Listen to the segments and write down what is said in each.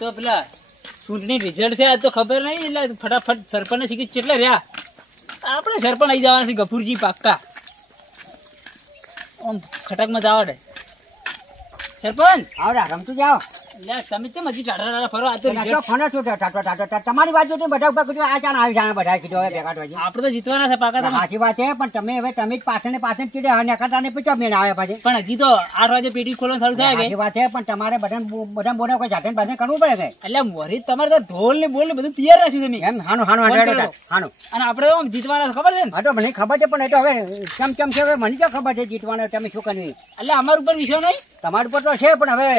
તો પેલા ચૂંટણી રિઝલ્ટ છે આજ તો ખબર નહીં એટલે ફટાફટ સરપંચ શીખી કેટલા રહ્યા આપણે સરપંચ આવી જવાના છે ગફુરજી પાક્કા આમ ખટકમાં જવા દે સરપંચ આવડા રમતું જાઓ એટલે તમે કેમ હજી ટાટા ફરો આ તો ફોન છું તમારી વાત જોઈને બધા ઉપર કીધું આ ચાણ આવી જાણે બધા કીધું હવે ભેગા થવા આપણે તો જીતવાના છે પાકા તમે સાચી વાત છે પણ તમે હવે તમે જ પાછળ કીધે હવે નકાતા ને પૂછો મેં આવે પછી પણ હજી તો 8 વાગે પેટી ખોલવાનું ચાલુ થાય સાચી વાત છે પણ તમારે બધા બોને કોઈ જાતે પાસે કરવું પડે એટલે વરી તમારે તો ઢોલ ને બોલ ને બધું તૈયાર રાખ્યું તમે એમ હાનું અને આપણે આમ જીતવાના ખબર છે ને હા તો મને ખબર છે પણ એ તો હવે કેમ છે હવે મને તો ખબર છે જીતવાના તમે શું કર્યું એટલે અમારા ઉપર વિશ્વાસ નહીં તમારા ઉપર તો છે પણ હવે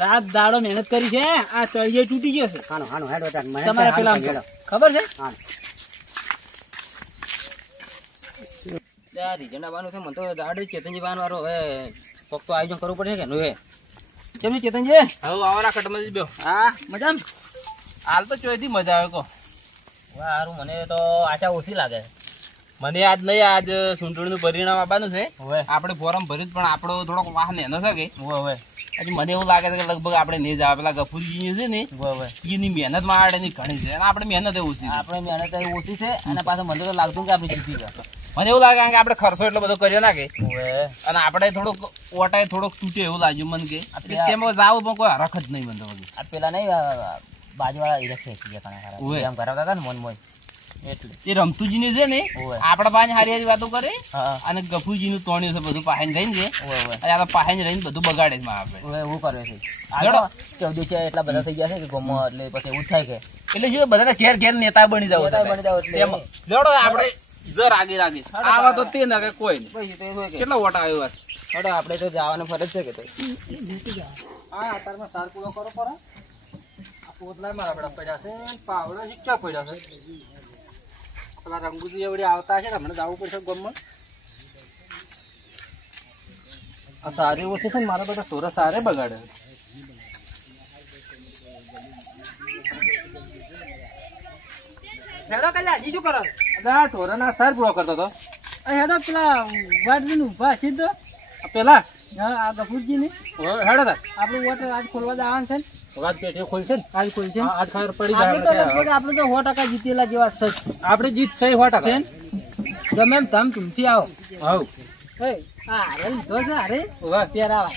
રાત દાડો મહેનત કરી છે આ તળિયે તૂટી ગયો છે હાનું હેડો તમારે પેલા ખબર છે રિઝલ્ટ આવવાનું છે મને તો દાડે ચેતનજી બાન વાળો હવે કોક તો આયોજન કરવું પડે કે નું કેમ ચેતનજી હવે આવવાના કટમાં જ બેહો. હા મજામ હાલ તો ચોથી મજા આવે કહો. સારું મને તો આશા ઓછી લાગે મને આજ નહીં આજ ચૂંટણીનું પરિણામ આવવાનું છે આપણે ફોર્મ ભર્યું પણ આપણો થોડોક વાહન એનો છે કે હજી મને એવું લાગે છે કે લગભગ આપણે નહીં જ આવે પેલા ગફુરજી છે ને એની મહેનત માં ઘણી છે અને આપણે મહેનત ઓછી આપણે મહેનત ઓછી છે અને પાછું મને તો લાગતું કે આપણે જીતી ગયા મને એવું લાગે કે આપણે ખર્ચો એટલો બધો કર્યો ના કે અને આપણે થોડોક ઓટાય થોડોક તૂટે એવું લાગ્યું મને કે કેમ જાવ પણ કોઈ હરખ જ નહીં મને તો આ પેલા નહીં બાજુવાળા ઇલેક્શન કરાવતા હતા ને મોન એટલે એ રમતુજી ને છે ને આપડા પાસે હારી હારી વાતો કરે અને ગફુજી નું તોણ્યું છે બધું પાહેન રહીને છે અને આ પાહેન રહીને બધું બગાડે છે આપણે એવું કરે છે 14 એટલા બધા થઈ ગયા છે કે ગમો એટલે પછી એવું થાય કે એટલે શું બધા ઘેર ઘેર નેતા બની જાવ જોડો આપણે જર આગે આવા તો તે ના કે કોઈ નહીં કેટલો વોટ આવ્યો હવે આપણે તો જવાનું ફરજ છે કે તો હા અત્યારમાં સાર પૂરો કરો પડે આ પોતલા મારા બડા પડ્યા છે પાવડા શિક્ષા પડ્યા છે પેલા રંગુજી એવડી આવતા છે ને હમણાં જવું પડશે ગમમાં આ સારી ઓછી છે ને મારા બધા સોરા સારે બગાડે હેડો કલ્યા હજી શું કરો અદા ઢોરાના સાર પૂરો કરતો હતો હેડો પેલા વાડજીને ઊભા છે તો પેલા હા આ ગફુરજી ને હેડો તાર આપણું વોટ આજ ખોલવા જવાનું છે ને વાત પેઠે ખોલશે ને આજ ખોલશે આજ ખબર પડી જાય આપણે તો 100% જીતેલા જેવા છે આપણે જીત 100% છે ગમે એમ તમે તુમથી આવો આવ એ અરે લીધો છે અરે પહેરાવા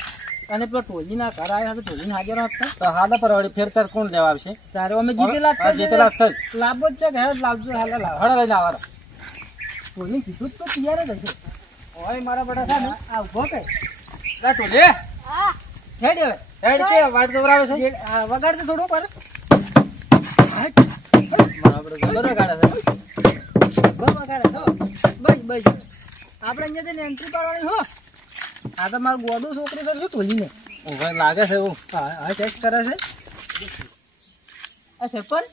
અને પેલો ટોલીના ઘર આવ્યા તો ટોલીને હાજર હતા તો હાલ પર વળી ફેરચાર કોણ લેવા આવશે તારે અમે જીતેલા છે લાભો જ છે કે હેડ લાવજો હાલ હળ લઈને આવવાનો ટોલી કીધું તો તૈયાર જ હશે ઓય મારા બડા છે ને આ ઉભો કે લા ટોલી હા હેડ હવે હેડ કે વાડ દોરાવે છે વગાડ તો થોડો પર મારા બડા જબર વગાડે છે બસ વગાડે તો બસ આપણે અહીંયા ને એન્ટ્રી પાડવાની હો આ તો મારું ગોડું છોકરી તો શું ટોલીને ઓવે લાગે છે એવું હા ચેક કરે છે આ સરપંચ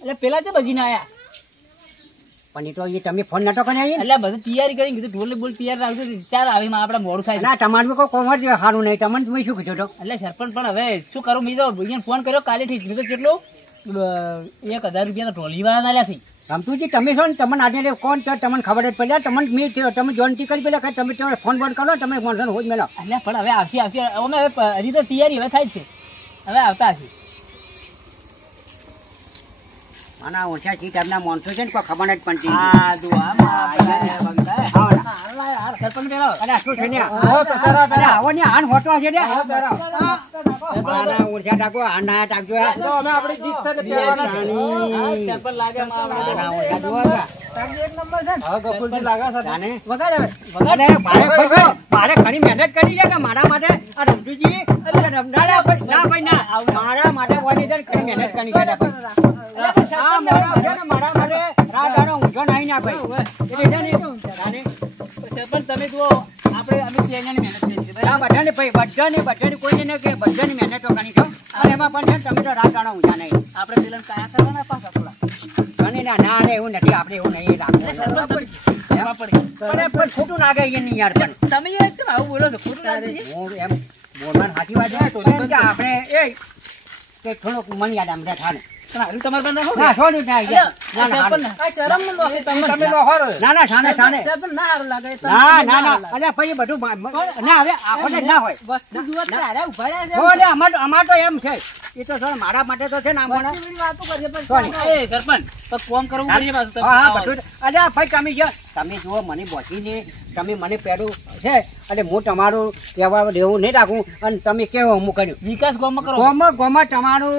એટલે પેલા છે બજીને આયા પણ એ તો એ તમે ફોન નતો કરી એટલે બધું તૈયારી કરી કીધું ઢોલ બોલ તૈયાર રાખજો ચાર આવી માં આપણે મોડું થાય ના તમારું કોઈ કોમર જ સારું નહીં તમને તમે શું કીધું તો એટલે સરપંચ પણ હવે શું કરું મેં તો ભાઈને ફોન કર્યો કાલે ઠીક મેં તો કેટલો 1000 રૂપિયા ટ્રોલી વાળા ના લ્યા રમતુજી તમે છો ને તમને આજે કોણ તો તમને ખબર જ પડ્યા તમને મેં તમે જોઈન્ટી કરી પેલા તમે ફોન બંધ કરો તમે ફોન હોજ મેળો એટલે પણ હવે આવશે અમે હવે હજી તો તૈયારી હવે થાય જ છે હવે આવતા હશે આના ઓછા ચીટ આપના માણસો છે ને કોઈ ખબર જ પડતી હા દુઆ સરપંચ પેલો અરે આટલું છે ને આવો ને આન હોટો છે ને આના ઓછા ટાકો આના ટાકજો તો અમે આપણી જીત છે કે સરપંચ લાગે આના ઓછા જોવા એક નંબર છે હા ગફુરજી લાગે છે જાને વગાડે મારે ઘણી મહેનત કરી છે કે મારા માટે આ રમતુજી ના ભાઈ ના મારા માટે ઘણી મહેનત કરી છે મારા માટે રાત દાડો ઊંઘો નહીં ના ભાઈ સરપંચ તમે જુઓ આપણે અમે ત્યાંની મહેનત કરી છે બધાને કોઈને ને કે બધાની મહેનતો કરી છો અને એમાં પણ તમે તો રાત દાડો ઊંઘા નહીં આપણે પેલા કયા કરવાના પાછા થોડા અને ના એવું નથી આપણે એવું નહીં રાખવું પણ ખોટું લાગે નહીં યાર પણ તમે આવું બોલો છો ખોટું લાગે એમ બોલવાનું સાચી વાત છે આપણે એ કે થોડુંક મન યાદ આમ થાય તમારે ના પછી બધું ના હવે આપણને ના હોય અમાર તો એમ છે એ તો સર મારા માટે તો છે ને આમ વાતો કરીએ પણ એ સરપંચ તો કોમ કરવું પડશે પાછું તમે. હા બધું અલ્યા ભાઈ તમે જો તમે જુઓ મને બોકીને તમે મને પેલું છે એટલે હું તમારું કહેવા રહેવું નહીં રાખું અને તમે કેવો હું કર્યું વિકાસ ગામમાં કરો. ગોમાં તમારું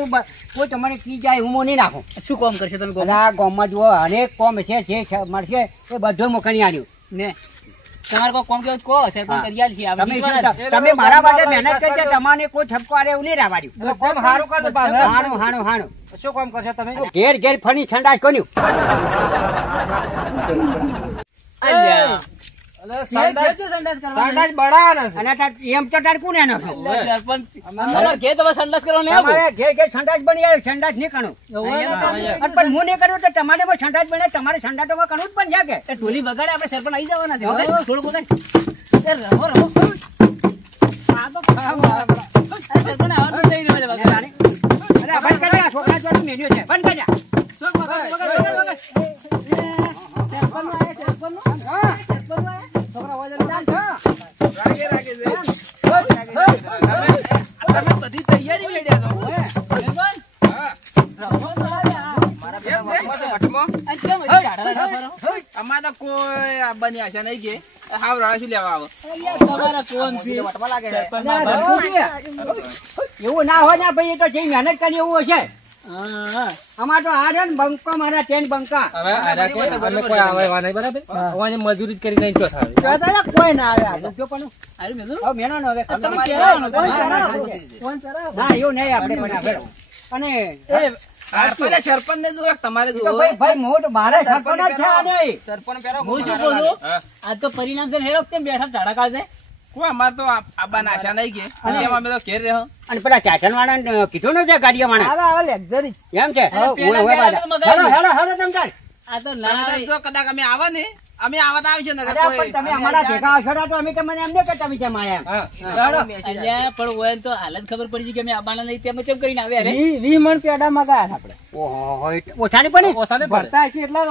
કોઈ તમારે કી જાય હું નહીં રાખું. શું કામ કરશે તમે ગામમાં? આ ગામમાં જુઓ અનેક કોમ છે જે મળશે એ બધું મોકલી આવ્યું ને તમારે કોઈ કોમ કેવું કહો સરપંચ કરી આલ છે તમે તમે મારા માટે મહેનત કરજો તમારે કોઈ ઠપકો આરે એવું નહીં રાખવાનું. કોમ સારું કરે પાછા. હાણું શું કામ કરશે તમે? ઘેર ઘેર ફરી ઠંડા કર્યું. અલ્યા સંડાસ બળાવાના છે. અને એમ તો તાર કોને એનો છે? સરપંચ અમારા ઘેર તમે સંડાસ કરવા નહીં આવો. તમારે ઘેર ઘેર સંડાસ બની આવે સંડાસ નહીં કરું પણ હું નહીં કરું તો તમારે પણ સંડાસ બને તમારે સંડાસોમાં કરવું જ પણ છે કે એ ઢોલી વગાડે આપણે સરપંચ આવી જવાના છે. હવે થોડું વગાડ. એ રમો રમો. આ તો સરપંચ આવવાનું થઈ રહ્યું છે વગાડ. અરે બંધ કરી આ છોકરા જોડે મેલ્યો છે બંધ કરી આ. તમે બધી તૈયારી મેળ્યા છો. અમારે તો કોઈ આવવાની આશા નહીં કે હાવ રાડા શું લેવા આવે. તમારા કોણ છે? એવું ના હોય ને ભાઈ એ તો જે મહેનત કરી એવું હશે. હા અમાર તો આ ને બંકો મારા ટ્રેન બંકા મજૂરી કરી નહીં તો થાય. કોઈ ના આવે જો પણ આરે મેલું હવે મેનો ને હવે તમે ખબર કેરા ના એવું નહીં આપણે પણ આપણે અને સરપંચ ને જોવે તમારે તો ભાઈ ભાઈ મોટ મારે સરપંચ જ છે આ નહીં. સરપંચ પેલો હું શું બોલું? આ તો પરિણામ છે હેરો કેમ બેઠા ટાળા કાઢે? કોઈ અમારે તો આબાની આશા નહીં કે અમે તો ઘેર રહ્યો. અને પેલા ચાચન વાળા કીધું ને છે ગાડીઓ વાળા એમ છે પેલા ઓય ગયા તો મગાવી. હેલો હેલો તમ તાર આ તો તમે ના તો જો કદાચ અમે આવા ને અમે આવા તો આવશે ને અરે પણ તમે અમારા ભેગા આવશો તો અમે તમને એમ નહીં કે તમે કેમ આયા અલ્યા પણ હોય તો હાલત ખબર પડી છે કે અમે આબાના નહીં તેમ કેમ કરીને આવ્યા રે? ઓહો ઓછાની પણ ભરતા હશે એટલે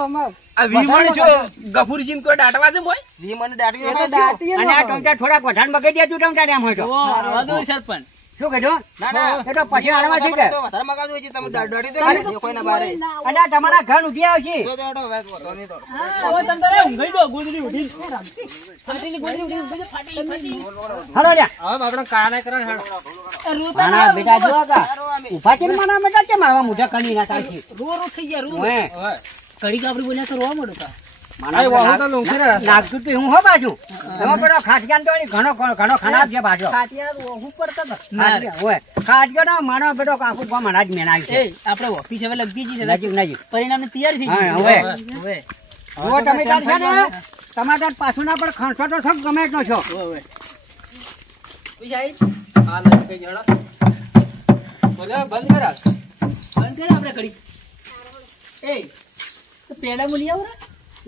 આ વિમણ છો ગફુરજીને કોઈ દાટવા દે મોય વિમણ દાટી અને આ ટોંટા થોડાક વધારે મગાઈ દેજો તમ તારે એમ હોય તો ઓ, આવા દો સરપંચ. શું કીધું એ તો પછી આણવા છે કે વધારે મગાવું હોય છે તમે દાટી દો કોઈના બારે અને આ તમારા ઘર ઉધી આવશે હવે તમ તારે ઊંઘાઈ દો ગોદડી ઉઠી. ફાટેલી ગોદડી ઉઠી ઊંઘાઈ દો, ફાટેલી. હલો લ્યા હવે આપણે કાના કરવાનું એ રોતા માના બેટા જો કા ઉભા છે ને માના બેટા કેમ આવા મોઢા કણી ના તાછી રો થઈ ગયા રો. ઓએ ઘડીક આપણે બોલ્યા તો રોવા મળ્યો તા. નાગતું તો હું હો બાજુ એમાં પેલો ખાટક્યાન તો ઘણો ઘણો ખરાબ છે બાજુ ખાટિયા ઓહું પડતા હતા. ખાટક્યો ના માનો બેટો આખું ગામ અનાજ મેનાવી છે એ આપણે ઓફિસ હવે લગી ગઈ છે. નજીક નજીક પરિણામની તૈયારી થઈ હા, ગઈ. હવે. હવે જો તમે તાર છે ને ટમાટર પાછું ના પણ ખણસો તો છો ગમે એટલો છો હવે બંધ કરે આપણે ઘડી. એ તો પેડા બોલી આવો રે.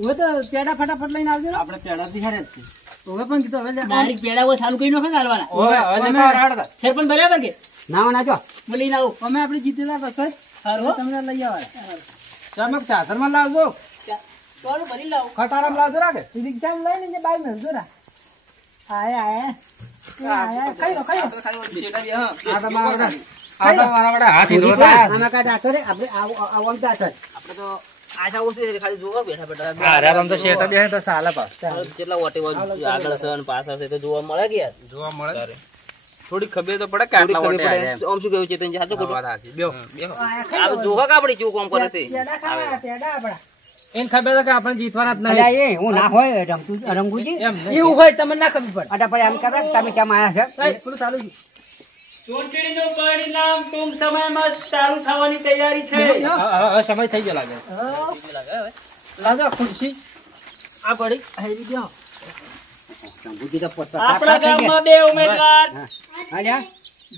હવે તો પેડા ફટાફટ લઈને આવજો આપણે પેડા થી હારે હવે પણ કીધું હવે ડાયરેક્ટ પેડા વો ચાલુ કરી નાખો ને હાલવાના. સરપંચ બરાબર કે ના ના જો હું લઈને આવું. અમે આપણે જીતેલા બસ હારું. તમને લઈ આવવા ચમક ચાસરમાં લાવજો ચાલો ભરી લાવો. ખટારામ લાવજો રાખે રિક્ષા લઈને જે બાઈ મેલજો રા આયા આયા ખાઈ લો આ તમારા હાથી આમાં કાઢ આતો રે આપણે આવો જાતો આપણે તો આશા ઓછી છે, ખાલી જોવા બેઠા બેઠા કેટલા વોટે આગળ છે અને પાછળ છે તો જોવા મળે કે યાર જોવા મળે થોડી ખબર તો પડે કે આટલા વોટે આયા એમ. આમ શું કહ્યું ચેતનજી સાચું ખોટું? વાત સાચી. બેહો, બેહો. આપણે જોવા કે આપણે કેવું કામ કરે છે. એને ખબર છે કે આપણે જીતવાના જ નહીં. એ હું ના હોય રંગુજી એવું હોય તમને ના ખબર પડે. અટા પછી એમ કરે તમે કેમ આયા છે પેલું ચાલુ છે. ચૂંટણીનું પરિણામ ટૂંક સમયમાં ચાલુ થવાની તૈયારી છે. સમય થઈ ગયો લાગે. લાજો ખુરશી આ પડી હેરી ગયો. રંગુજી તો પોતા આપણા ગામમાં બે ઉમેદવાર આલ્યા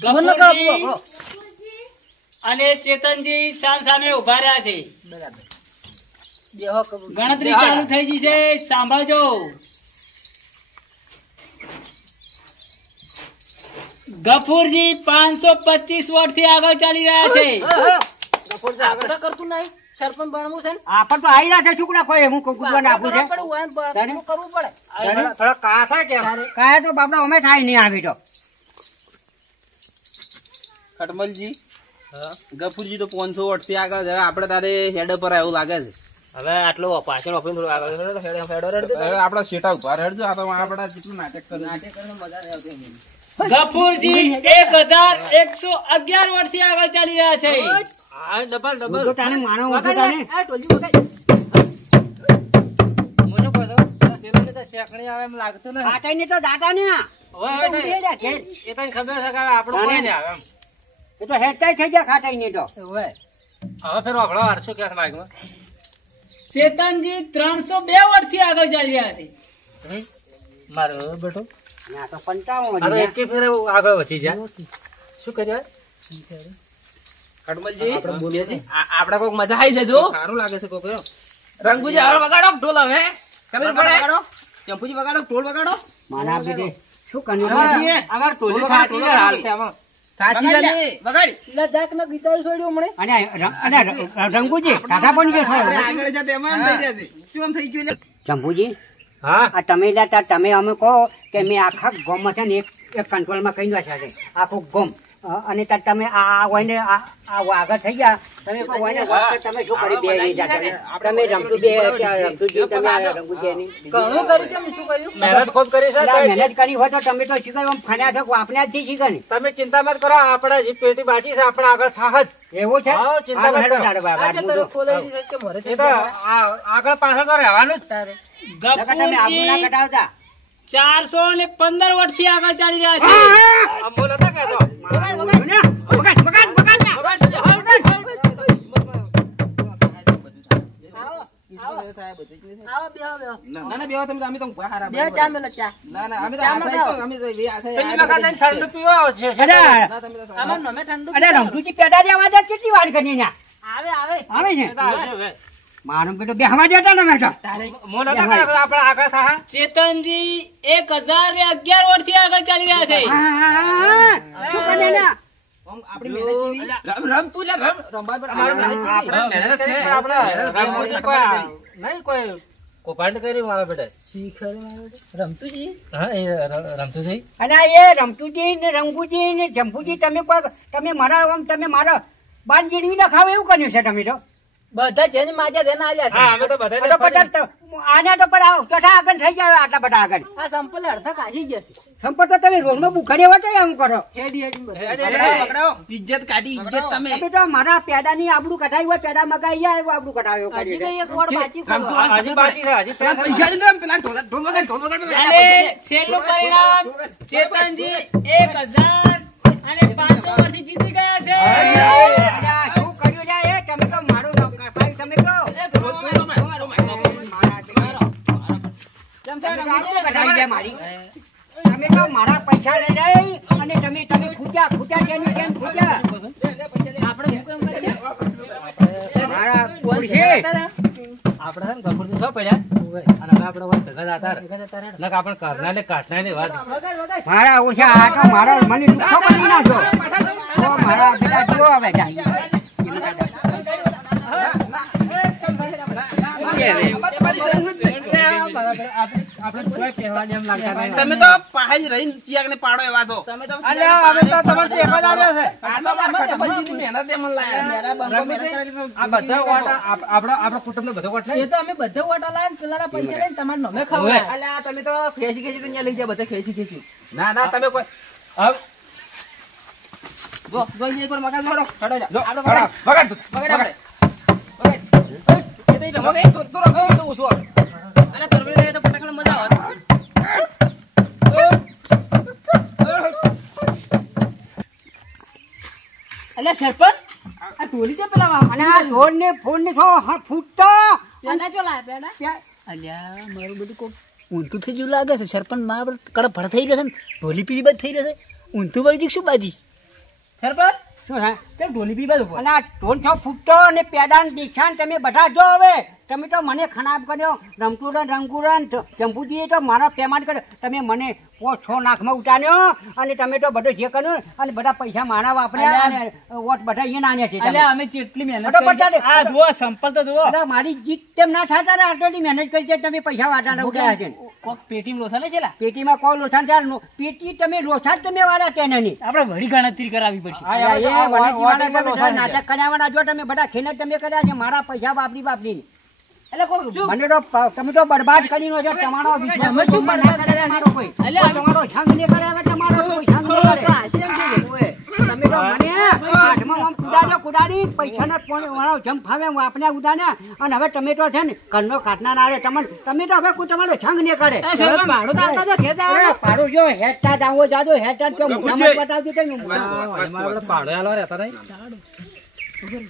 ગફુરજી અને ચેતનજી સામે ઉભા રહ્યા છે. ગણતરી ચાલુ થઈ ગઈ છે, સાંભળજો. ગફુરજી 525 વોટ થી આગળ ચાલી રહ્યા છે. આપણે કરતું નહીં સરપંચ બનવું છે ને આપણ તો આઈ રહ્યા છે છોકરા કોઈ હું કુકુવા નાખું છે કરવું પડે. થોડા કાથા કેમ કાયા તો બાપડા અમે થાય નહીં આવી તો ખટમલજી ગફુરજી તો 500 વોટથી આગળ છે. આપણે તારે હેડ પર એવું લાગે છે. હવે આટલો પાછળ ઓપન થોડું આગળ હવે આપડા શેટા ઉભા રહેજો. આ તો આપડા જેટલું નાટક કરે નાટક કરીને મજા નહીં આવતી. ગફુરજી 1111 વર્ષથી આગળ ચાલી રહ્યા છે. ડબલ તાને માનો તાને મોટો કહો પેલો તો શેકણી આવે એમ લાગતું નથી. કાટાઈ ને તો દાટા ને એ તને ખબર છે કે આપણું કોઈ નહીં આવે એમ. એ તો હેટાઈ થઈ ગયા ખાટાઈ ને તો હવે ફેર વાપરો વારસો કે માગમાં ચેતનજી 302 વર્ષથી આગળ ચાલી રહ્યા છે. મારો બેટો ના તો 55 આ તો એક ફેર આગળ વધી જાય. શું કર્યું ખડમલજી આપડે કોક મજા આવી જજો. સારું લાગે છે કોક. રંગુજી હવે વગાડો ઢોલ. હવે ખબર પડે ચંપુજી વગાડો ઢોલ વગાડો. મારા બેટે શું કર્યું અમાર ટોલી ખાટી છે હાલ છે આમાં. સાચી છે ને? વગાડી. લદ્દાખ નો ગીતાલ છોડ્યું હમણે. અને રંગુજી કાકા પણ કે આપણે આગળ જતા એમાં એમ થઈ રહ્યા છે. શું એમ થઈ ગયું લે? ચંપુજી હા આ તમે લેતા તમે અમે કહો કે મેં આખા ગામમાં છે ને એક કંટ્રોલમાં કહી દો છે આખું ગામ અને તમે આ વહીને આ આગળ થઈ ગયા તમે વહીને તમે શું કરી બે તમે રમતું બે રમતુંજી તમે રંગુજી ઘણું કર્યું છે. શું કર્યું? મહેનત ખૂબ કરી છે. મહેનત કરી હોય તો તમે તો શીખાય આમ ફર્યા છો આપણે જ થી શીખે ને તમે ચિંતા મત કરો. આપણે જે પેટી બાકી છે આપણે આગળ થાહ જ. એવું છે હા, ચિંતા મત કરો. આજે તને ખોલાઈ દીધા છે કે મોરે એ તો આગળ પાછળ તો રહેવાનું જ તારે. તમે આગળ ના કટાવતા 415 વર્ષથી આગળ ચાલી રહ્યા છે. અંબો નતા કહેતો. ના ના બેહો તમે. અમે તો બહાર આ બે ચા મેલો ચા. ના ના અમે તો આશા તો અમે તો એવી આશા પેલી વખત લઈને ઠંડુ પીવો છે. આમાં નમે ઠંડુ અરે રમતુજી પેટા દેવા જાય કેટલી વાર કરી ને આવે આવે. આવે છે એ તો આવશે હવે. મારો બેટો બેહવા દેતા ને બેટા મો નતા કહેતો આપણે આગળ થાહ. ચેતનજી 1011 વર્ષથી આગળ ચાલી રહ્યા છે. શું કરે ને આપણી મહેનત જેવી. રમ તું લે રમ. રમવા પર આપણે મહેનત છે. આપણે રંગોજી કોઈ નહીં કોઈ કૌભાંડ કર્યું મારા બેટા. રમતુજી હા એ રમતું થઈ. અને એ રમતુજી ને રંગુજી ને જંબુજી તમે મારા બાન જીડવી નખાવ એવું કર્યું છે તમે તો બધા જેને માજા તેને આલ્યા છે. હા અમે તો બધા તો બધા આના તો પર ચોથા આગળ થઈ જાય આટલા બધા આગળ આ સંપલ અડધા કાઢી જશે. સંપર્ક તો તમે રોડમાં બુખાડે વાટો એમ કરો હેડી હેડી બસ. પકડો. ઇજ્જત કાઢી ઇજ્જત તમે. તમે તો મારા પેડાની આબરૂ કઢાઈ હોય પેડા મગાઈ આબરૂ કઢાવ્યો હજી કરી કઈ એક વોર્ડ બાકી રમતું ખબર. હજી બાકી છે. હજી પેલા પૈસા લઈને રમ. પેલા ઢોલ ઢોલ વગાડ ઢોલ વગાડ. અને છેલ્લું પરિણામ ચેતનજી 1500 વર્ષથી જીતી ગયા છે. શું કર્યું છે એ તમે તો મારું કઢાઈ તમે તો કઢાઈ છે મારી તમે તો મારા પૈસા લઈ જાય અને તમે ખૂટ્યા તેની કેમ ખૂટ્યા આપણે હું કેમ કરીએ? મારા ઓળખે આપણે છે ને ગફુરજી છો પડ્યા અને હવે આપણે વાત ભેગા જતા રહે. નક આપણે કરના ને કાટના ને વાત. મારા ઓછા આ તો મારા મને દુઃખ પડી ના જો તો મારા બેટા જો હવે જાય આપણે કોઈ કહેવાની એમ લાગતા નહીં. તમે તો પાહે જ રહીને ચિયાક ને પાડો એવા તો. તમે તો અલ્યા અમે તો તમને ટેકો જ આપ્યો છે. આ તો મારા ખટપલજીની મહેનત એ મને લાયા. આ બધા વાટા આપણા કુટુંબનો બધો વાટ એ તો અમે બધે વોટ આલાય ને પેલાના પૈસા લઈને તમારે નમે હવે. ખાવા. અલ્યા તમે તો ખેંચી ખેંચી તો ત્યાં લઈ જાય બધા ખેંચી. ના ના તમે કોઈ હવે જો જોઈએ પર મગજ છોડો. છોડો જા. આપણે વગાડ તું. વગાડ. એ તો રમો કે તો રમો તો ઉસો. અરે તરવડી રહે તો પટકણ મજા આવે. અલ્યા સરપંચ આ ટોલી છે પેલા અને આ ફોન ને ફૂટતો પેડા જો લાયા પેડા. અલ્યા મારું બધું કોક ઊંધું થઈ ગયું લાગે છે. સરપંચ મારા પર કડક ભર થઈ રહ્યો છે ને ઢોલી પીડી બાદ થઈ રહ્યો છે. ઊંધું વળી શું બાજી સરપંચ શું થાય તે ઢોલી પીડી બાદ ઉપર. અને આ ઢોલ છો ફૂટતો અને પેડાન દીક્ષાન તમે બધા જો હવે તમે તો મને ખરાબ કર્યો રમતુરન રંગુરન જંબુજીએ તો મારા પેમાન કર્યો તમે મને 6 નાખમાં ઉતાર્યો અને તમે તો બધો જે કર્યું અને બધા પૈસા મારા વાપર્યા અને વોટ બધા અહીંયા નાન્યા છે તમે. અલ્યા અમે કેટલી મહેનત તો કરી બતાડે. છે. આ જુઓ સંપલ તો જુઓ. અરે મારી જીત તેમ ના થતા ને આટલી મહેનત કરી છે તમે પૈસા વાટાના ઉડાયા છે કોક પેટીમાં લોસા લે છે લા. પેટીમાં કોઈ લોથાન ચાલ પેટી તમે લોથા જ તમે વાળા તેને નહીં આપણે વળી ગણતરી કરાવવી પડશે. એ વનજી વાળા તમે બધા નાટક કર્યાવાના જો તમે બધા ખેલ તમે કર્યા છે મારા પૈસા વાપરી એટલે મને તો તમે તો બરબાદ કરી નો છો તમારો વિશ્વાસ અમે શું બરબાદ કર્યા છે કોઈ એટલે તમારો છંગ ને કર્યા તમારો કોઈ છંગ ને કરે તમે તો મને આઠમાં આમ કુડાડી પૈસાના પોણે વાળો જમ ફાવે આપણે ઉડાને અને હવે તમે તો છે ને ઘરનો કાટના ના રે તમે તો હવે કોઈ તમારો છંગ ને કરે પાડો તો આવતા તો ખેત આવે પાડો જો હેડતા આવો જાજો હેડતા તો મોઢામાં બતાવજો કે આપણે પાડો આલો રહેતા નહીં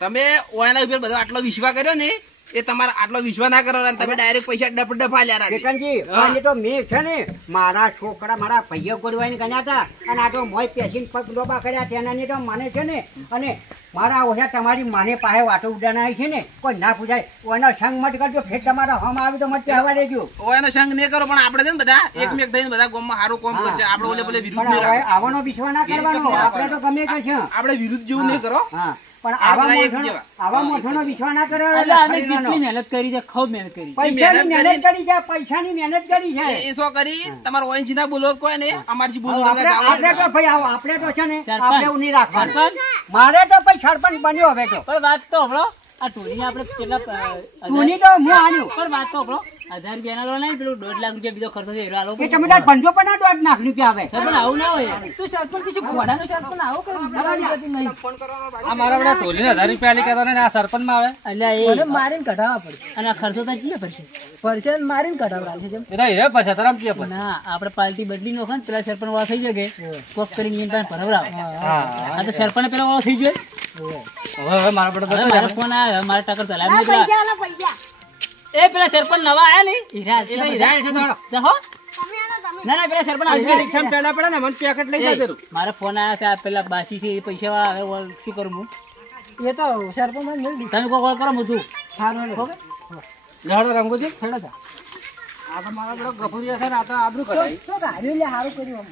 તમે ઓયાના ઉપર બધો આટલો વિશ્વાસ કર્યો ને એ તમારા આટલો વિશ્વાસ ના કરો અને તમે ડાયરેક્ટ પૈસા ડફા લ્યા રાખી કેતનજી આજે તો મેં છે ને મારા છોકરા મારા ભાઈઓ ગોરવાઈને ગણ્યા હતા અને આ તો મોય પેસીન પગ ડોબા કર્યા તેનાની તો મને છે ને અને મારા ઓછા તમારી માને પાસે વાટો ઉડાના આવી છે ને કોઈ ના પૂછાય ઓનો સંગ મત કરજો ફેર તમારા હમ આવી તો મત કહેવા દેજો ઓયાનો સંગ નહીં કરો પણ આપણે છે ને બધા એકમેક થઈને બધા ગામમાં સારું કામ કરશે આપણે ઓલે વિરુદ્ધ નહીં રાખો આવવાનો વિશ્વાસ ના કરવાનો આપણે તો ગમે કે છે આપણે વિરુદ્ધ જેવું નહીં કરો હા પણ આવા મોઠાનો વિશ્વાસ ના કરે એટલે અમે જેટલી મહેનત કરી છે ખૂબ મહેનત કરી પૈસાની મહેનત કરી છે એ શું કરી તમારે ઓયનજી ના બોલો કોઈ ને અમારથી બોલો આપણે તો ભાઈ આવો આપણે તો છે ને આપણે એવું નહીં રાખવાનું મારે તો ભાઈ સરપંચ બન્યો હવે તો પણ વાત તો હમણો આ ટોની આપણે કેટલા ટોની તો હું આન્યું પણ વાત તો હમણો 1000 રૂપિયા લો નહીં પેલું 1.5 લાખ રૂપિયા બીજો ખર્ચો છે એરો આલો એ તમે તાર પંજો પણ 1.5 લાખ રૂપિયા આવે પણ આવું ના હોય તું સરપંચ થી ઘોડાનો સરપંચ આવો કે આ મારા બધા ટોલીને 1000 રૂપિયા આલી કહેતા ને આ સરપંચમાં આવે એટલે એ મારીને કઢાવવા પડશે અને આ ખર્ચો તો ચીએ પડશે મારીને કઢાવવા છે જેમ એ તો પછી તરમ કે પણ ના આપણે પાર્ટી બદલી નો ખાન પેલા સરપંચ વાળા થઈ જગે કોક કરી નિયંત્રણ ભરવરાવ આ તો સરપંચ પેલા વાળો થઈ ગયો હવે મારા બધા મારો ફોન આવ્યો મારા ટકર ચલાવી એ પેલા સરપંચ નવા આયા ને હીરા છે હો ના પેલા સરપંચ રિક્ષા પેલા પડે ને મને પેકેટ લઈ જાય મારા ફોન આવ્યા છે આ પેલા બાસી છે એ પૈસા વાળા હવે શું કરું હું એ તો સરપંચ તમે કોઈ કોલ કરો હું તું સારું લડો રંગો છે ખેડા આ તો મારા બધા ગફુરિયા છે ને આ તો આબરૂ કઢાઈ સારું કર્યું